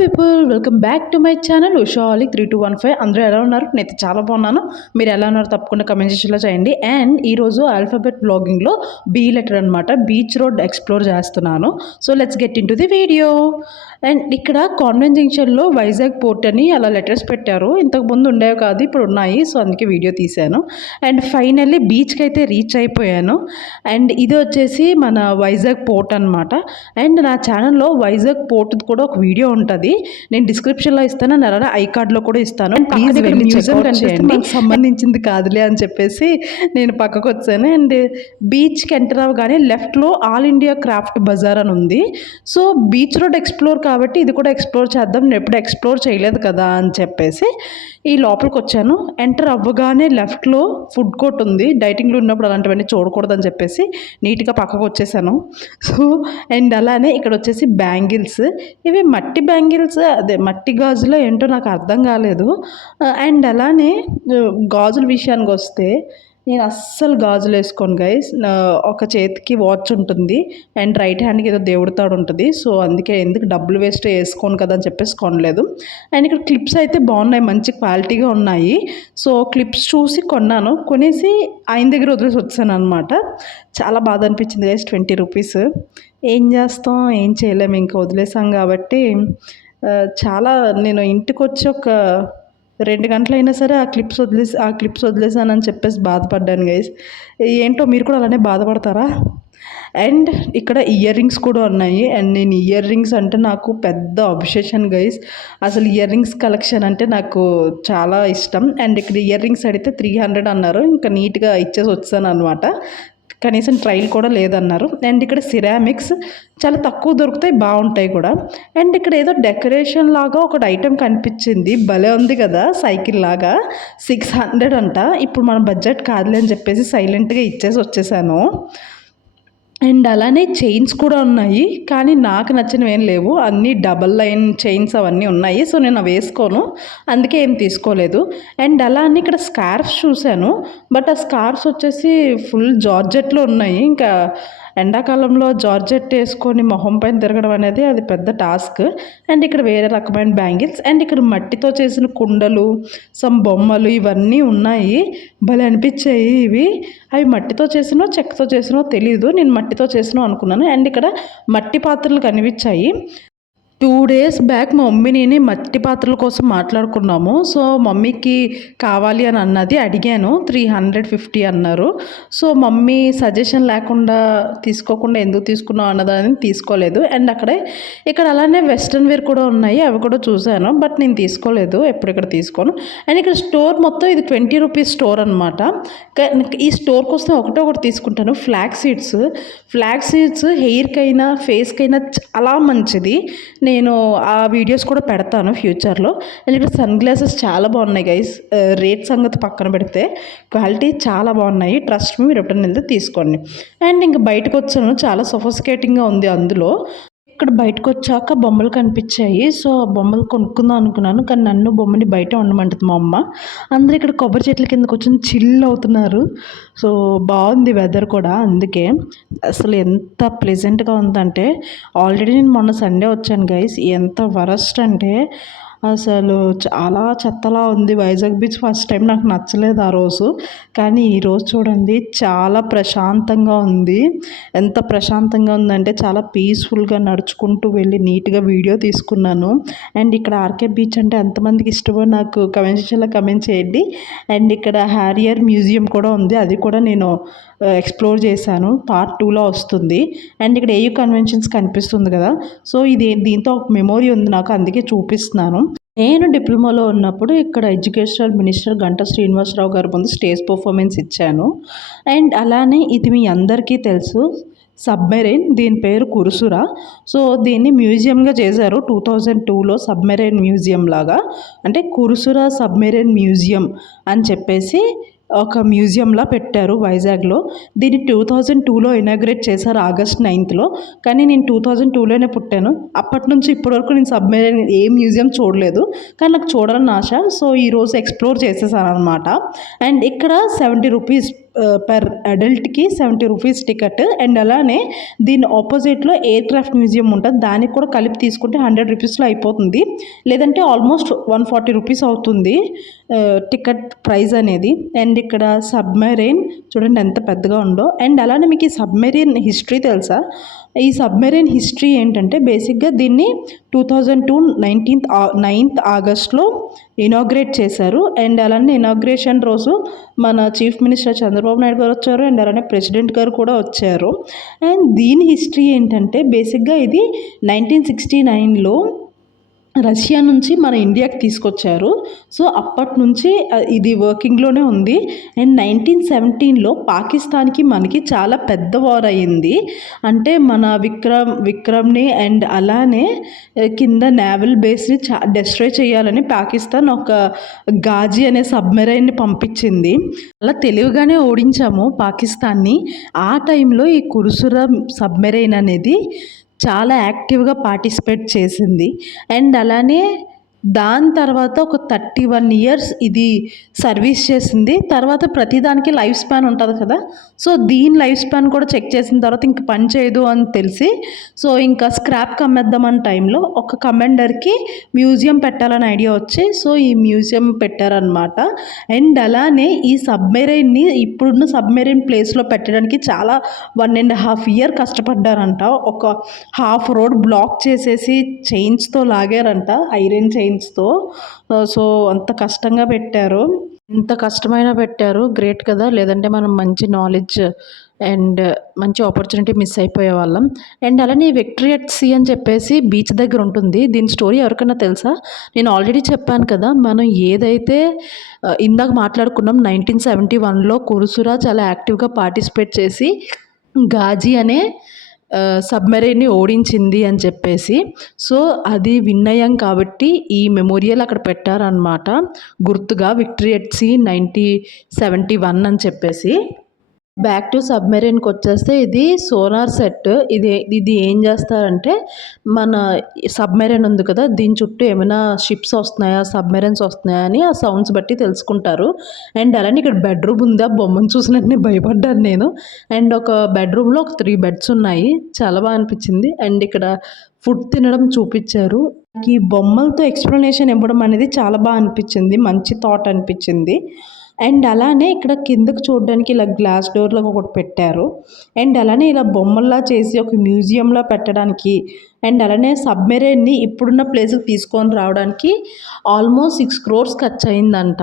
People welcome back to my channel ఉషాలిక్ 3215. అందరూ ఎలా ఉన్నారు? నేనైతే చాలా బాగున్నాను. మీరు ఎలా ఉన్నారు తప్పకుండా కమెంట్ సెక్షన్లో చేయండి. అండ్ ఈరోజు ఆల్ఫాబెట్ బ్లాగింగ్లో బీ లెటర్ అనమాట, బీచ్ రోడ్ ఎక్స్ప్లోర్ చేస్తున్నాను. So let's get in to the video. And ఇక్కడ కాన్వెంట్ జంక్షన్లో వైజాగ్ పోర్ట్ అని అలా లెటర్స్ పెట్టారు. ఇంతకుముందు ఉండేవి కాదు, ఇప్పుడు ఉన్నాయి. సో అందుకే వీడియో తీశాను. అండ్ ఫైనల్లీ బీచ్కి అయితే రీచ్ అయిపోయాను. అండ్ ఇది వచ్చేసి మన వైజాగ్ పోర్ట్ అనమాట. అండ్ నా ఛానల్లో వైజాగ్ పోర్ట్ కూడా ఒక వీడియో ఉంటుంది, నేను డిస్క్రిప్షన్లో ఇస్తాను, అండ్ అలానే ఐ కార్డ్లో కూడా ఇస్తాను. ప్లీజ్ మ్యూజియం కనిపిస్తుంది, నాకు సంబంధించింది కాదులే అని చెప్పేసి నేను పక్కకు వచ్చాను. అండ్ బీచ్కి ఎంటర్ అవ్వగానే లెఫ్ట్లో ఆల్ ఇండియా క్రాఫ్ట్ బజార్ అని ఉంది. సో బీచ్ రోడ్ ఎక్స్ప్లోర్ కాబట్టి ఇది కూడా ఎక్స్ప్లోర్ చేద్దాం, నేను ఎప్పుడు ఎక్స్ప్లోర్ చేయలేదు కదా అని చెప్పేసి ఈ లోపలికి వచ్చాను. ఎంటర్ అవ్వగానే లెఫ్ట్లో ఫుడ్ కోర్ట్ ఉంది. డైటింగ్లో ఉన్నప్పుడు అలాంటివన్నీ చూడకూడదని చెప్పేసి నీట్గా పక్కకు వచ్చేసాను. సో అండ్ అలానే ఇక్కడ వచ్చేసి బ్యాంగిల్స్, ఇవి మట్టి బ్యాంగిల్స్, అదే మట్టి గాజులో ఏంటో నాకు అర్థం కాలేదు. అండ్ అలానే గాజుల విషయానికి వస్తే నేను అస్సలు గాజులు వేసుకోను గైస్. ఒక చేతికి వాచ్ ఉంటుంది అండ్ రైట్ హ్యాండ్కి ఏదో దేవుడి తాడు ఉంటుంది. సో అందుకే ఎందుకు డబ్బులు వేస్ట్ వేసుకోను కదా అని చెప్పేసి కొనలేదు. అండ్ ఇక్కడ క్లిప్స్ అయితే బాగున్నాయి, మంచి క్వాలిటీగా ఉన్నాయి. సో క్లిప్స్ చూసి కొన్నాను, కొనేసి ఆయన దగ్గర వదిలేసి వచ్చాను అనమాట. చాలా బాధ అనిపించింది గైస్. 20 రూపీస్ ఏం చేస్తాం, ఏం చేయలేము, ఇంకా వదిలేసాం కాబట్టి. చాలా నేను ఇంటికి వచ్చి ఒక 2 గంటలైనా సరే ఆ క్లిప్స్ వదిలేసానని చెప్పేసి బాధపడ్డాను గైస్. ఏంటో మీరు కూడా అలానే బాధపడతారా? అండ్ ఇక్కడ ఇయర్ రింగ్స్ కూడా ఉన్నాయి. అండ్ నేను ఇయర్ రింగ్స్ అంటే నాకు పెద్ద అబ్సెషన్ గైస్. అసలు ఇయర్ రింగ్స్ కలెక్షన్ అంటే నాకు చాలా ఇష్టం. అండ్ ఇక్కడ ఇయర్ రింగ్స్ అడిగితే 300 అన్నారు, ఇంకా నీట్గా ఇచ్చేసి వచ్చాను అనమాట. కనీసం ట్రైల్ కూడా లేదన్నారు. అండ్ ఇక్కడ సిరామిక్స్ చాలా తక్కువ దొరుకుతాయి, బాగుంటాయి కూడా. అండ్ ఇక్కడ ఏదో డెకరేషన్ లాగా ఒకటి ఐటెం కనిపించింది, భలే ఉంది కదా, సైకిల్ లాగా. 600 అంట. ఇప్పుడు మన బడ్జెట్ కాదులే అని చెప్పేసి సైలెంట్గా ఇచ్చేసి వచ్చేసాను. అండ్ అలానే చైన్స్ కూడా ఉన్నాయి, కానీ నాకు నచ్చినవి ఏం లేవు, అన్నీ డబల్ లైన్ చైన్స్ అవన్నీ ఉన్నాయి. సో నేను అవి వేసుకోను, అందుకే ఏం తీసుకోలేదు. అండ్ అలానే ఇక్కడ స్కార్ఫ్స్ చూశాను, బట్ ఆ స్కార్ఫ్స్ వచ్చేసి ఫుల్ జార్జెట్లో ఉన్నాయి. ఇంకా ఎండాకాలంలో జార్జెట్ వేసుకొని మొహం పైన తిరగడం అనేది అది పెద్ద టాస్క్. అండ్ ఇక్కడ వేరే రకమైన బ్యాంగిల్స్, అండ్ ఇక్కడ మట్టితో చేసిన కుండలు, సమ్ బొమ్మలు ఇవన్నీ ఉన్నాయి. భలే అనిపించాయి ఇవి. అవి మట్టితో చేసినో చెక్కతో చేసినో తెలీదు, నేను మట్టితో చేసినో అనుకున్నాను. అండ్ ఇక్కడ మట్టి పాత్రలు కనిపించాయి. 2 డేస్ బ్యాక్ మా మమ్మీ నేను మట్టి పాత్రల కోసం మాట్లాడుకున్నాము. సో మమ్మీకి కావాలి అని అన్నది, అడిగాను, 350 అన్నారు. సో మమ్మీ సజెషన్ లేకుండా తీసుకోకుండా ఎందుకు తీసుకున్నావు అన్నదాన్ని తీసుకోలేదు. అండ్ ఇక్కడ అలానే వెస్ట్రన్ వేర్ కూడా ఉన్నాయి, అవి కూడా చూశాను, బట్ నేను తీసుకోలేదు, ఎప్పుడు ఇక్కడ తీసుకోను. అండ్ ఇక్కడ స్టోర్ మొత్తం ఇది 20 రూపీస్ స్టోర్ అనమాట. ఈ స్టోర్కి వస్తే ఒకటి తీసుకుంటాను. ఫ్లాక్ సీడ్స్ హెయిర్కైనా ఫేస్కైనా చాలా మంచిది. నేను ఆ వీడియోస్ కూడా పెడతాను ఫ్యూచర్లో. అండ్ ఇక్కడ సన్ గ్లాసెస్ చాలా బాగున్నాయి గైస్. రేట్ సంగతి పక్కన పెడితే క్వాలిటీ చాలా బాగున్నాయి. ట్రస్ట్ మీ, మీరు ఎప్పుడైనా వెళ్తే తీసుకోండి. అండ్ ఇంకా బయటకు వచ్చాను, చాలా సొఫిస్టికేటింగ్గా ఉంది అందులో. ఇక్కడ బయటకు వచ్చాక బొమ్మలు కనిపించాయి. సో బొమ్మలు కొనుక్కుందాం అనుకున్నాను, కానీ నన్ను బొమ్మని బయట ఉండమంటుంది మా అమ్మ. అందరూ ఇక్కడ కొబ్బరి చెట్ల కిందకు వచ్చి చిల్ అవుతున్నారు. సో బాగుంది వెదర్ కూడా, అందుకే అసలు ఎంత ప్లెజెంట్గా ఉందంటే. ఆల్రెడీ నేను మొన్న సండే వచ్చాను గైస్, ఎంత వరస్ట్ అంటే అసలు చాలా చెత్తలా ఉంది వైజాగ్ బీచ్. ఫస్ట్ టైం నాకు నచ్చలేదు ఆ రోజు, కానీ ఈరోజు చూడండి చాలా ప్రశాంతంగా ఉంది. ఎంత ప్రశాంతంగా ఉందంటే చాలా పీస్ఫుల్గా నడుచుకుంటూ వెళ్ళి నీట్గా వీడియో తీసుకున్నాను. అండ్ ఇక్కడ ఆర్కే బీచ్ అంటే ఎంతమందికి ఇష్టమో నాకు కమెంట్ సెక్షన్లో కమెంట్ చేయండి. అండ్ ఇక్కడ హ్యారియర్ మ్యూజియం కూడా ఉంది, అది కూడా నేను ఎక్స్ప్లోర్ చేశాను, పార్ట్ 2లో వస్తుంది. అండ్ ఇక్కడ ఏయూ కన్వెన్షన్స్ కనిపిస్తుంది కదా, సో దీంతో ఒక మెమొరీ ఉంది నాకు, అందుకే చూపిస్తున్నాను. నేను డిప్లొమాలో ఉన్నప్పుడు ఇక్కడ ఎడ్యుకేషనల్ మినిస్టర్ గంటా శ్రీనివాసరావు గారి ముందు స్టేజ్ పర్ఫార్మెన్స్ ఇచ్చాను. అండ్ అలానే ఇది మీ అందరికీ తెలుసు, సబ్మెరైన్, దీని పేరు కురుసురా. సో దీన్ని మ్యూజియంగా చేశారు 2002లో, సబ్మెరైన్ మ్యూజియం లాగా. అంటే కురుసురా సబ్మెరైన్ మ్యూజియం అని చెప్పేసి ఒక మ్యూజియంలా పెట్టారు వైజాగ్లో. దీన్ని 2002లో ఇనాగ్రేట్ చేశారు ఆగస్ట్ 9th. కానీ నేను 2002లోనే పుట్టాను. అప్పటి నుంచి ఇప్పటివరకు నేను సబ్మెరైన్ ఏ మ్యూజియం చూడలేదు, కానీ నాకు చూడాలని ఆశ. సో ఈరోజు ఎక్స్ప్లోర్ చేసేసాను అనమాట. అండ్ ఇక్కడ 70 రూపీస్ పర్ అడల్ట్కి 70 రూపీస్ టికెట్. అండ్ అలానే దీని ఆపోజిట్లో ఎయిర్ క్రాఫ్ట్ మ్యూజియం ఉంటుంది, దానికి కూడా కలిపి తీసుకుంటే 100 రూపీస్లో అయిపోతుంది, లేదంటే ఆల్మోస్ట్ 140 రూపీస్ అవుతుంది టికెట్ ప్రైస్ అనేది. అండ్ ఇక్కడ సబ్మెరైన్ చూడండి ఎంత పెద్దగా ఉందో. అండ్ అలానే మీకు ఈ సబ్మెరైన్ హిస్టరీ తెలుసా? ఈ సబ్మెరైన్ హిస్టరీ ఏంటంటే బేసిక్గా దీన్ని 2002 9th ఆగస్ట్లో ఇనాగ్రేట్ చేశారు. అండ్ అలానే ఇనాగ్రేషన్ రోజు మన చీఫ్ మినిస్టర్ చంద్రబాబు నాయుడు గారు వచ్చారు, అండ్ అలానే ప్రెసిడెంట్ గారు కూడా వచ్చారు. అండ్ దీని హిస్టరీ ఏంటంటే బేసిక్గా ఇది 1969లో రష్యా నుంచి మన ఇండియాకి తీసుకొచ్చారు. సో అప్పటి నుంచి ఇది వర్కింగ్లోనే ఉంది. అండ్ 1917లో పాకిస్తాన్కి మనకి చాలా పెద్ద వార్ అయ్యింది. అంటే మన విక్రమ్ని అండ్ అలానే కింద నేవల్ బేస్ని డెస్ట్రాయ్ చేయాలని పాకిస్తాన్ ఒక గాజీ అనే సబ్మెరైన్ని పంపించింది. అలా తెలివిగానే ఓడించాము పాకిస్తాన్ని. ఆ టైంలో ఈ కుర్సురా సబ్మెరైన్ అనేది చాలా యాక్టివ్గా పార్టిసిపేట్ చేసింది. అండ్ అలానే దాని తర్వాత ఒక 31 ఇయర్స్ ఇది సర్వీస్ చేసింది. తర్వాత ప్రతిదానికి లైఫ్ స్పాన్ ఉంటుంది కదా, సో దీని లైఫ్ స్పాన్ కూడా చెక్ చేసిన తర్వాత ఇంక పని చేయదు అని తెలిసి సో ఇంకా స్క్రాప్కి అమ్మేద్దామన్న టైంలో ఒక కమాండర్కి మ్యూజియం పెట్టాలని ఐడియా వచ్చి సో ఈ మ్యూజియం పెట్టారనమాట. అండ్ అలానే ఈ సబ్మెరైన్ని ఇప్పుడున్న సబ్మెరైన్ ప్లేస్లో పెట్టడానికి చాలా 1.5 year కష్టపడ్డారంట. ఒక హాఫ్ రోడ్ బ్లాక్ చేసేసి చైన్స్తో లాగారంట, ఐరన్ చైన్స్తో. సో అంత కష్టంగా పెట్టారు. ఇంత కష్టమైనా పెట్టారు, గ్రేట్ కదా. లేదంటే మనం మంచి నాలెడ్జ్ అండ్ మంచి ఆపర్చునిటీ మిస్ అయిపోయే వాళ్ళం. అండ్ అలానే విక్టరీ ఎట్ సీ అని చెప్పేసి బీచ్ దగ్గర ఉంటుంది. దీని స్టోరీ ఎవరికైనా తెలుసా? నేను ఆల్రెడీ చెప్పాను కదా, మనం ఏదైతే ఇందాక మాట్లాడుకున్నాం 1971లో కుర్సురా చాలా యాక్టివ్గా పార్టిసిపేట్ చేసి గాజీ అనే సబ్మెరైన్ని ఓడించింది అని చెప్పేసి. సో అది విన్ అయ్యాం కాబట్టి ఈ మెమోరియల్ అక్కడ పెట్టారనమాట గుర్తుగా, విక్టరీ ఎట్ సీ 1971 అని చెప్పేసి. బ్యాక్ టు సబ్మెరైన్కి వచ్చేస్తే ఇది సోనార్ సెట్. ఇది ఏం చేస్తారంటే మన సబ్మెరైన్ ఉంది కదా, దీని చుట్టూ ఏమైనా షిప్స్ వస్తున్నాయా సబ్మెరైన్స్ వస్తున్నాయా అని ఆ సౌండ్స్ బట్టి తెలుసుకుంటారు. అండ్ అలానే ఇక్కడ బెడ్రూమ్ ఉంది, ఆ బొమ్మను చూసినట్టు భయపడ్డాను నేను. అండ్ ఒక బెడ్రూమ్లో ఒక 3 బెడ్స్ ఉన్నాయి, చాలా బాగా అనిపించింది. అండ్ ఇక్కడ ఫుడ్ తినడం చూపించారు. ఈ బొమ్మలతో ఎక్స్ప్లెనేషన్ ఇవ్వడం అనేది చాలా బాగా అనిపించింది, మంచి థాట్ అనిపించింది. అండ్ అలానే ఇక్కడ కిందకు చూడడానికి ఇలా గ్లాస్ డోర్లో ఒకటి పెట్టారు. అండ్ అలానే ఇలా బొమ్మల్లా చేసి ఒక మ్యూజియంలో పెట్టడానికి అండ్ అలానే సబ్మెరైన్ని ఇప్పుడున్న ప్లేస్కి తీసుకొని రావడానికి ఆల్మోస్ట్ 6 crores ఖర్చు అయిందంట.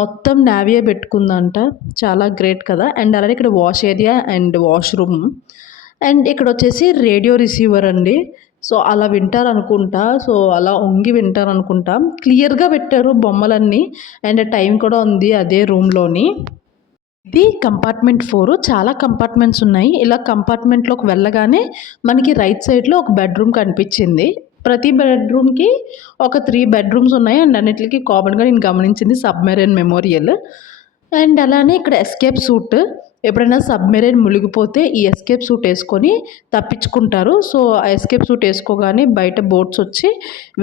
మొత్తం నావియే పెట్టుకుందంట, చాలా గ్రేట్ కదా. అండ్ అలానే ఇక్కడ wash area and washroom. And ఇక్కడ వచ్చేసి రేడియో రిసీవర్ అండి. సో అలా వింటారనుకుంటా, సో అలా వంగి వింటారనుకుంటా. క్లియర్గా పెట్టారు బొమ్మలన్నీ. అండ్ టైం కూడా ఉంది అదే రూమ్లోని. ఇది కంపార్ట్మెంట్ 4, చాలా కంపార్ట్మెంట్స్ ఉన్నాయి. ఇలా కంపార్ట్మెంట్లోకి వెళ్ళగానే మనకి రైట్ సైడ్లో ఒక బెడ్రూమ్ కనిపించింది. ప్రతి బెడ్రూమ్కి ఒక 3 bedrooms ఉన్నాయి. అండ్ అన్నిటికీ కామన్గా నేను గమనించింది సబ్మెరైన్ మెమోరియల్. అండ్ అలానే ఇక్కడ ఎస్కేప్ సూట్, ఎప్పుడైనా సబ్మెరైన్ మునిగిపోతే ఈ ఎస్కేప్ సూట్ వేసుకొని తప్పించుకుంటారు. సో ఆ ఎస్కేప్ సూట్ వేసుకోగానే బయట బోట్స్ వచ్చి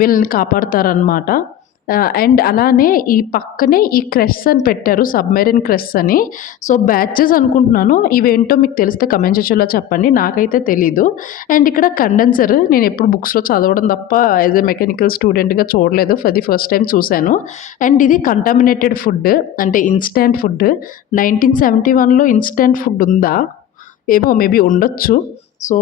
వీళ్ళని కాపాడతారనమాట. అండ్ అలానే ఈ పక్కనే ఈ క్రెస్ అని పెట్టారు, సబ్మెరైన్ క్రెస్ అని. సో బ్యాచెస్ అనుకుంటున్నాను, ఇవేంటో మీకు తెలిస్తే కమెంట్ సెక్షన్లో చెప్పండి, నాకైతే తెలీదు. అండ్ ఇక్కడ కండెన్సర్, నేను ఎప్పుడు బుక్స్లో చదవడం తప్ప యాజ్ ఎ మెకానికల్ స్టూడెంట్గా చూడలేదు, ఫర్ ది ఫస్ట్ టైం చూశాను. అండ్ ఇది కంటామినేటెడ్ ఫుడ్, అంటే ఇన్స్టెంట్ ఫుడ్. 1971లో ఇన్స్టెంట్ ఫుడ్ ఉందా ఏమో, మేబీ ఉండొచ్చు. సో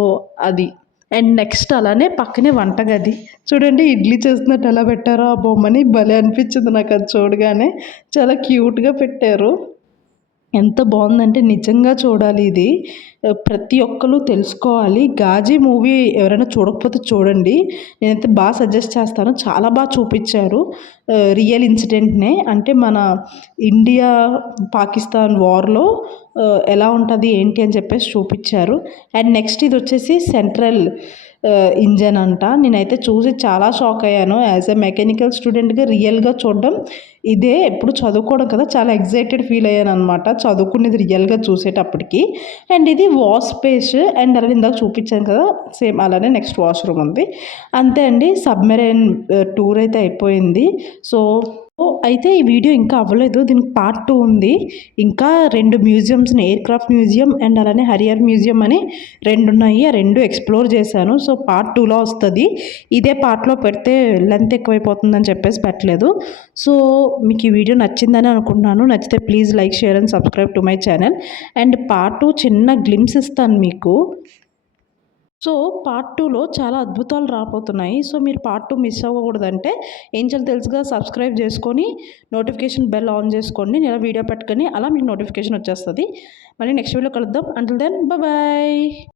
అది. అండ్ నెక్స్ట్ అలానే పక్కనే వంటగది చూడండి, ఇడ్లీ చేస్తున్నట్టు ఎలా పెట్టారో ఆ బొమ్మని, భలే అనిపించింది నాకు అది చూడగానే. చాలా క్యూట్గా పెట్టారు, ఎంత బాగుందంటే నిజంగా చూడాలి ఇది. ప్రతి ఒక్కరు తెలుసుకోవాలి. గాజీ మూవీ ఎవరైనా చూడకపోతే చూడండి, నేనైతే బాగా సజెస్ట్ చేస్తాను. చాలా బాగా చూపించారు రియల్ ఇన్సిడెంట్నే, అంటే మన ఇండియా పాకిస్తాన్ వార్లో ఎలా ఉంటుంది ఏంటి అని చెప్పేసి చూపించారు. అండ్ నెక్స్ట్ ఇది వచ్చేసి సెంట్రల్ ఇంజన్ అంట. నేనైతే చూసి చాలా షాక్ అయ్యాను. యాజ్ ఎ మెకానికల్ స్టూడెంట్గా రియల్గా చూడడం ఇదే, ఎప్పుడు చదువుకోవడం కదా, చాలా ఎగ్జైటెడ్ ఫీల్ అయ్యాను అనమాట చదువుకునేది రియల్గా చూసేటప్పటికి. అండ్ ఇది వాష్ స్పేస్, అండ్ అలానే ఇందాక చూపించాను కదా సేమ్ అలానే నెక్స్ట్ వాష్రూమ్ ఉంది. అంతే అండి, సబ్మెరైన్ టూర్ అయితే అయిపోయింది. సో అయితే ఈ వీడియో ఇంకా అవ్వలేదు. దీనికి పార్ట్ 2 ఉంది. ఇంకా 2 మ్యూజియమ్స్‌ని ఎయిర్‌క్రాఫ్ట్ మ్యూజియం అండ్ అలానే హరియర్ మ్యూజియం అని 2 ఉన్నాయి. ఆ 2 ఎక్స్‌ప్లోర్ చేశాను. సో, పార్ట్ 2లో వస్తది. ఇదే పార్ట్‌లో పెడితే లెంత్ ఎక్కువైపోతుందని చెప్పేసి పెట్టలేదు. సో, మీకు ఈ వీడియో నచ్చిందని అనుకుంటున్నాను. నచ్చితే please like, share and subscribe to my channel. And part 2 చిన్న గ్లింప్స్ ఇస్తాను మీకు. సో, పార్ట్ 2లో చాలా అద్భుతాలు రాబోతున్నాయి. సో, మీరు పార్ట్ 2 మిస్ అవ్వకూడదంటే ఏం చేయాలో తెలుసుగా, సబ్స్క్రైబ్ చేసుకొని నోటిఫికేషన్ బెల్ ఆన్ చేసుకోండి. నేను ఇలా వీడియో పెట్టుకొని అలా మీకు నోటిఫికేషన్ వచ్చేస్తది. మళ్ళీ నెక్స్ట్ వీడియోలో కలుద్దాం. Until then bye.